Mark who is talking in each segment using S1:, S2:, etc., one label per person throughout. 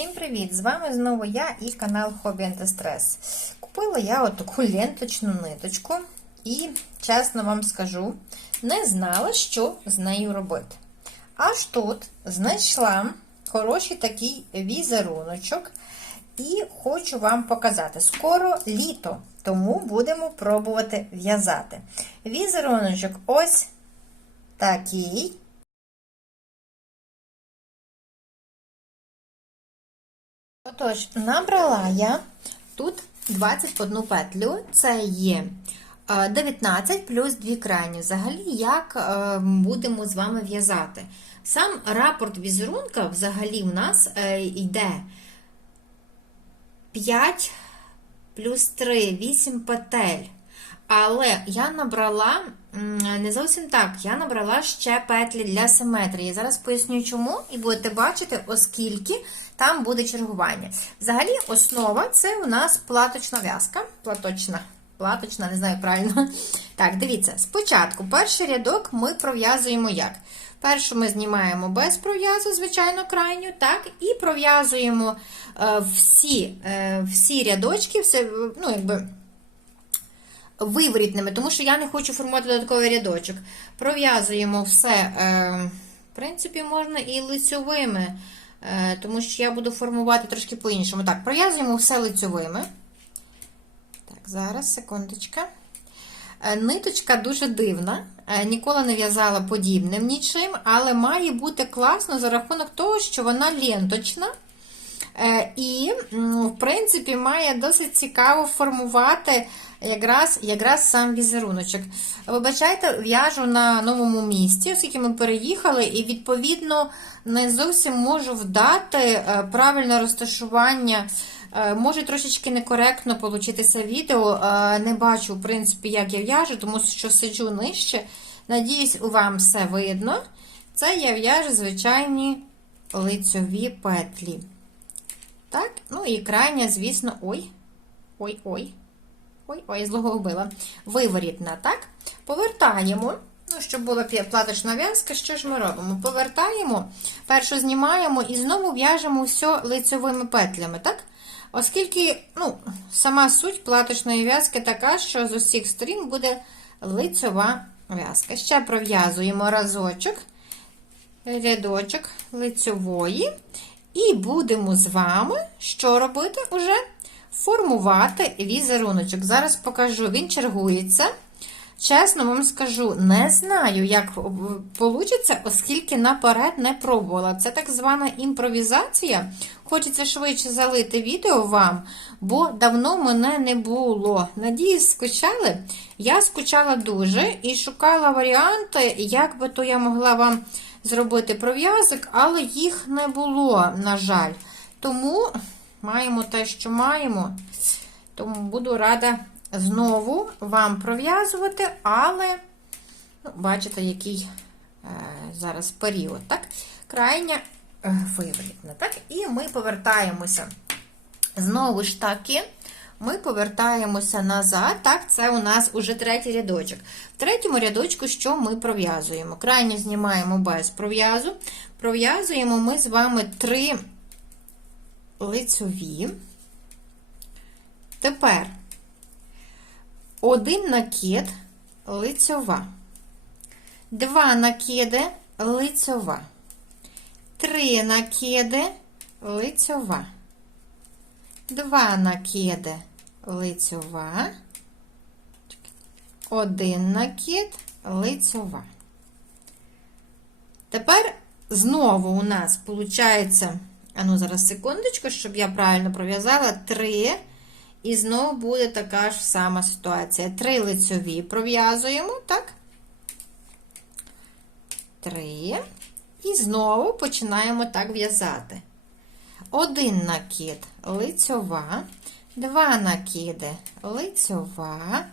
S1: Всім привіт! З вами знову я і канал Хобі Антистрес. Купила я отаку ленточну ниточку і, чесно вам скажу, не знала, що з нею робити. Аж тут знайшла хороший такий візеруночок і хочу вам показати. Скоро літо, тому будемо пробувати в'язати. Візеруночок ось такий. Отож, набрала я тут 21 петлю, це є е, 19 плюс 2 крайні. Взагалі, як е, будемо з вами в'язати. Сам рапорт візерунка взагалі в нас е, йде 5 плюс 3, 8 петель. Але я набрала не зовсім так, я набрала ще петлі для симетрії. Зараз поясню чому, і будете бачити, оскільки там буде чергування. Взагалі, основа це у нас платочна в'язка. Платочна, платочна, не знаю правильно. Так, дивіться, спочатку перший рядок ми пров'язуємо як? Першу ми знімаємо без пров'язу, звичайно, крайню, так, і пров'язуємо е, всі е, всі рядочки, все, ну, якби виворітними, тому що я не хочу формувати додатковий рядочок. Пров'язуємо все, е, в принципі, можна і лицьовими, тому що я буду формувати трошки по-іншому. Так, пров'язуємо все лицьовими. Так, зараз, секундочка. Е, Ниточка дуже дивна, Е, ніколи не в'язала подібним нічим, але має бути класно за рахунок того, що вона ленточна. Е, І, в принципі, має досить цікаво формувати якраз якраз сам візеруночок. Вибачайте, в'яжу на новому місці, оскільки ми переїхали, і, відповідно, не зовсім можу вдати е, правильне розташування. Е, Може трошечки некоректно получитися відео. Е, Не бачу, в принципі, як я в'яжу, тому що сиджу нижче. Надіюсь, вам все видно. Це я в'яжу звичайні лицьові петлі. Так, ну і крайня, звісно, ой, ой-ой. Ой-ой, злого вбила. Виворітна, так? Повертаємо. Ну, щоб була платочна в'язка, що ж ми робимо? Повертаємо, першу знімаємо і знову в'яжемо все лицьовими петлями, так? Оскільки, ну, сама суть платочної в'язки така, що з усіх сторін буде лицьова в'язка. Ще пров'язуємо разочок, рядочок лицьової. І будемо з вами що робити уже? Формувати візеруночок. Зараз покажу, він чергується. Чесно вам скажу, не знаю, як вийде, оскільки наперед не пробувала. Це так звана імпровізація. Хочеться швидше залити відео вам, бо давно мене не було. Надіюсь, скучали. Я скучала дуже і шукала варіанти, як би то я могла вам зробити пров'язок, але їх не було, на жаль. Тому маємо те, що маємо. Тому буду рада знову вам пров'язувати, але, ну, бачите, який е, зараз період, так? Крайня е, виворітна, так? І ми повертаємося. Знову ж таки, ми повертаємося назад. Так, це у нас уже третій рядочок. В третьому рядочку, що ми пров'язуємо? Крайню знімаємо без пров'язу. Пров'язуємо ми з вами три лицьові. Тепер один накид лицьова, два накиди лицьова, три накиди лицьова, два накиди лицьова, один накид лицьова. Тепер знову у нас виходить, а ну зараз секундочку, щоб я правильно пров'язала, три. І знову буде така ж сама ситуація. Три лицьові пров'язуємо, так? Три. І знову починаємо так в'язати. Один накид лицьова, два накиди лицьова,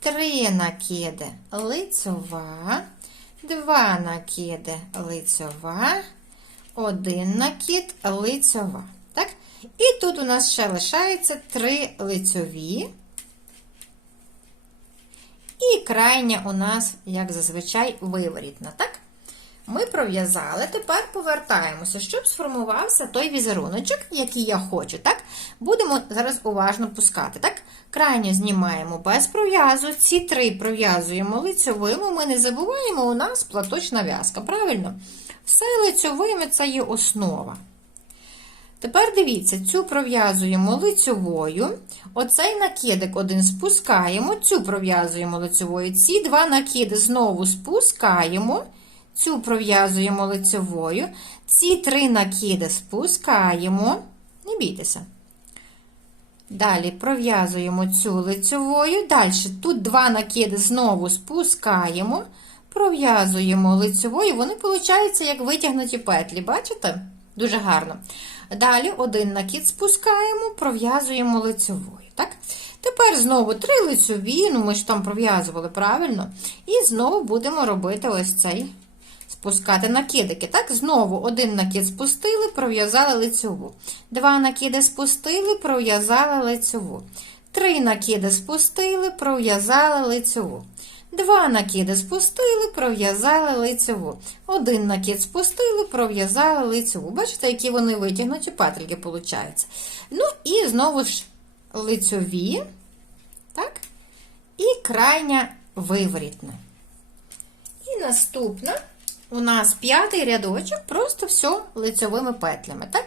S1: три накиди лицьова, два накиди лицьова, один накид лицьова. Так? І тут у нас ще лишається три лицьові. І крайня у нас, як зазвичай, виворітна. Так? ми пров'язали, тепер повертаємося, щоб сформувався той візеруночок, який я хочу. Так? Будемо зараз уважно пускати. Так? Крайню знімаємо без пров'язу. Ці три пров'язуємо лицьовими. Ми не забуваємо, у нас платочна в'язка. Правильно? Все лицьовими це є основа. Тепер дивіться, цю пров'язуємо лицьовою. Оцей накидик один спускаємо, цю пров'язуємо лицьовою. Ці два накиди знову спускаємо, цю пров'язуємо лицьовою. Ці три накиди спускаємо. Не бійтеся. Далі пров'язуємо цю лицьовою. Далі тут два накиди знову спускаємо, пров'язуємо лицьовою. Вони, виходять, як витягнуті петлі. Бачите? Дуже гарно. Далі один накид спускаємо, пров'язуємо лицьовою. Так? Тепер знову три лицьові, ну ми ж там пров'язували правильно. І знову будемо робити ось цей спускати накидики. Так, знову один накид спустили, пров'язали лицьову. Два накиди спустили, пров'язали лицьову. Три накиди спустили, пров'язали лицьову. Два накиди спустили, пров'язали лицьову. Один накид спустили, пров'язали лицьову. Бачите, які вони витягнуті петлики, виходить. Ну, і знову ж лицьові, так? І крайня виворітна. І наступна у нас п'ятий рядочок, просто все лицьовими петлями. Так?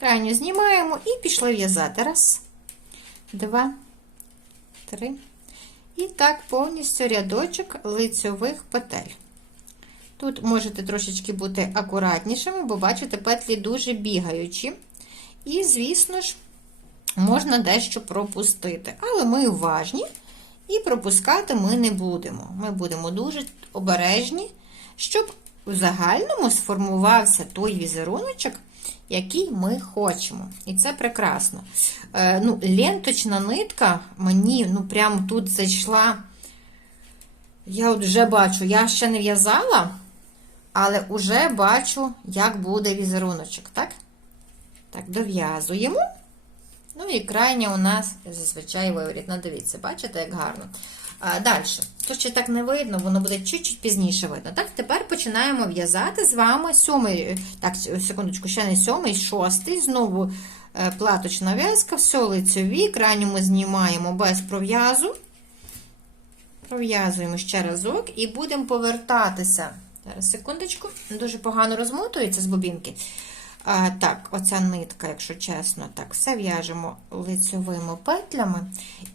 S1: Крайню знімаємо і пішли в'язати. Раз, два, три. І так повністю рядочок лицьових петель. Тут можете трошечки бути акуратнішими, бо бачите, петлі дуже бігаючі. І, звісно ж, можна дещо пропустити. Але ми уважні і пропускати ми не будемо. Ми будемо дуже обережні, щоб в загальному сформувався той візеруночок, який ми хочемо. І це прекрасно. Е, ну, Ленточна нитка мені ну, прямо тут зайшла. Я от вже бачу, я ще не в'язала, але вже бачу, як буде візеруночок. Так, Так, дов'язуємо. Ну і крайня у нас зазвичай виворітна. Дивіться, бачите, як гарно. Далі. То ще так не видно, воно буде чуть-чуть пізніше видно. Так, тепер починаємо в'язати з вами сьомий, так, секундочку, ще не сьомий, шостий. Знову е, платочна в'язка, все лицьові. Крайню ми знімаємо без пров'язу. Пров'язуємо ще разок і будемо повертатися. Зараз, секундочку, дуже погано розмотується з бобінки. А, Так, оця нитка, якщо чесно, так, все в'яжемо лицьовими петлями.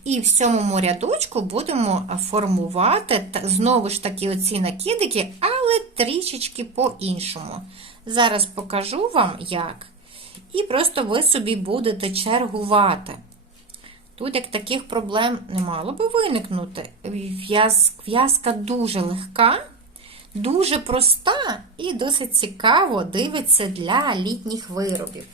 S1: І в сьомому рядочку будемо формувати знову ж таки оці накидики, але трішечки по-іншому. Зараз покажу вам, як. І просто ви собі будете чергувати. Тут, як таких проблем не мало би виникнути. В'язка дуже легка. Дуже проста і досить цікаво дивиться для літніх виробів.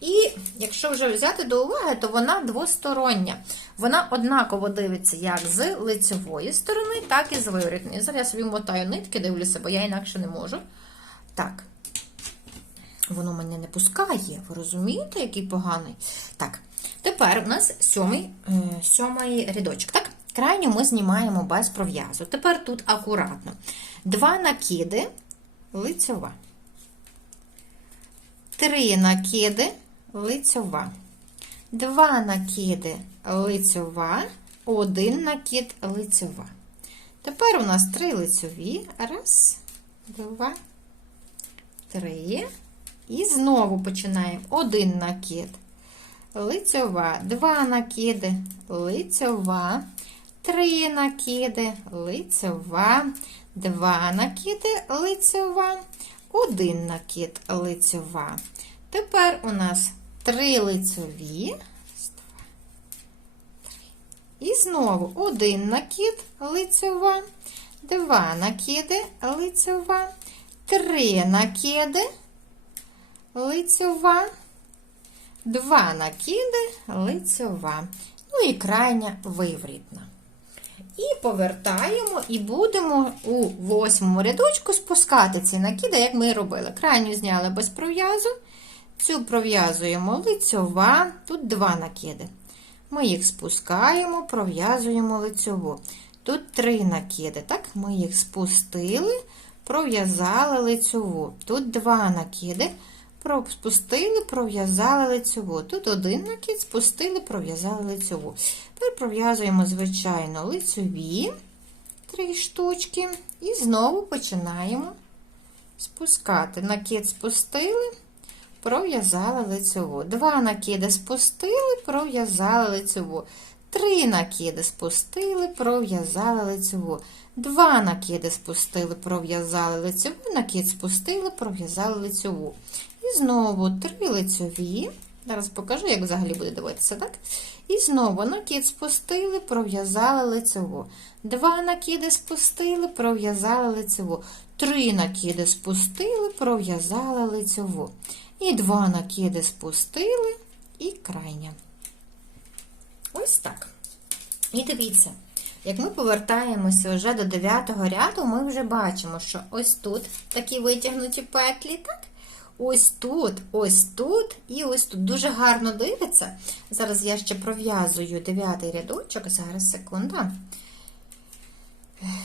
S1: І якщо вже взяти до уваги, то вона двостороння. Вона однаково дивиться як з лицевої сторони, так і з виворітної. Зараз я собі мотаю нитки, дивлюся, бо я інакше не можу. Так, воно мене не пускає. Ви розумієте, який поганий? Так, тепер у нас сьомий, е, сьомий рядочок. Так? Крайню ми знімаємо без пров'язу. Тепер тут акуратно. Два накиди, лицьова. Три накиди, лицьова. Два накиди, лицьова, один накид, лицьова. Тепер у нас три лицьові. Раз, два, три. І знову починаємо один накид, лицьова, два накиди, лицьова. Три накиди, лицьова, два накиди, лицьова, один накид, лицьова. Тепер у нас три лицьові. І знову один накид, лицьова, два накиди, лицьова, три накиди, лицьова, два накиди, лицьова. Ну і крайня виворітна. І повертаємо, і будемо у восьмому рядочку спускати ці накиди, як ми робили. Крайню зняли без пров'язу. Цю пров'язуємо лицьова, тут два накиди. Ми їх спускаємо, пров'язуємо лицьову. Тут три накиди. так? Ми їх спустили, пров'язали лицьову. Тут два накиди, спустили, пров'язали лицьову. Тут один накид, спустили, пров'язали лицьову. Тепер пров'язуємо, звичайно, лицьові три штучки. І знову починаємо спускати. Накид спустили, пров'язали лицьову. Два накиди спустили, пров'язали лицьову. Три накиди спустили, пров'язали лицьову. Два накиди спустили, пров'язали лицьову, накид спустили, пров'язали лицьову. І знову три лицьові. Зараз покажу, як взагалі буде дивитися, так? І знову накид спустили, пров'язали лицьову. Два накиди спустили, пров'язали лицьову. Три накиди спустили, пров'язали лицьову. І два накиди спустили, і крайня. Ось так. І дивіться, як ми повертаємося вже до 9 ряду, ми вже бачимо, що ось тут такі витягнуті петлі, так? Ось тут, ось тут і ось тут. Дуже гарно дивиться. Зараз я ще пров'язую 9 рядочок. Зараз, секунда.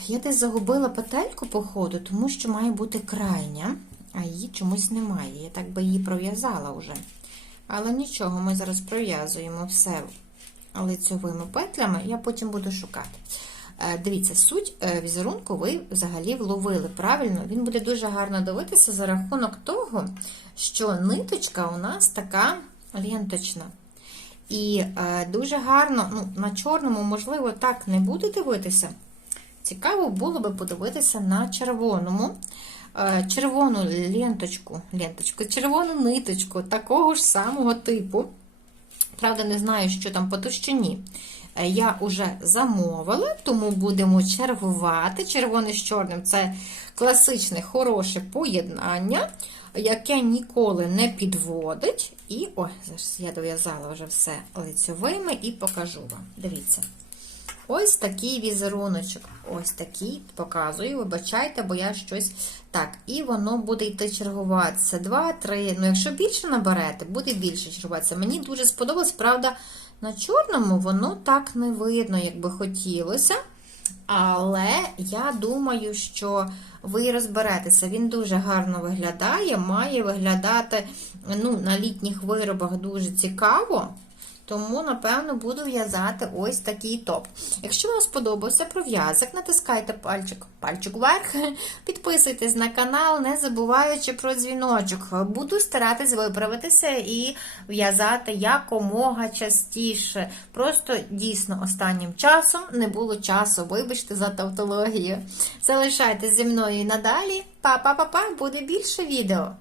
S1: Я десь загубила петельку по ходу, тому що має бути крайня, а її чомусь немає. Я так би її пров'язала вже. Але нічого, ми зараз пров'язуємо все лицьовими петлями, я потім буду шукати. Е, Дивіться, суть е, візерунку ви взагалі вловили правильно. Він буде дуже гарно дивитися за рахунок того, що ниточка у нас така ленточна. І е, дуже гарно, ну, на чорному, можливо, так не буде дивитися. Цікаво було би подивитися на червоному. Червону ленточку, ленточку, червону ниточку такого ж самого типу. Правда, не знаю, що там по товщині. Е, Я вже замовила, тому будемо чергувати. Червоне з чорним це класичне хороше поєднання, яке ніколи не підводить. І ой, зараз я дов'язала вже все лицьовими і покажу вам. Дивіться. Ось такий візеруночок. Ось такий показую. Вибачайте, бо я щось. Так, і воно буде йти чергуватися. Два, три. Ну, якщо більше наберете, буде більше чергуватися. Мені дуже сподобалось, правда, на чорному воно так не видно, як би хотілося. Але я думаю, що ви розберетеся. Він дуже гарно виглядає, має виглядати ну, на літніх виробах дуже цікаво. Тому, напевно, буду в'язати ось такий топ. Якщо вам сподобався пров'язок, натискайте пальчик, пальчик вверх, підписуйтесь на канал, не забуваючи про дзвіночок. Буду старатись виправитися і в'язати якомога частіше. Просто дійсно останнім часом не було часу. Вибачте за тавтологію. Залишайтесь зі мною і надалі. Па-па-па-па, буде більше відео.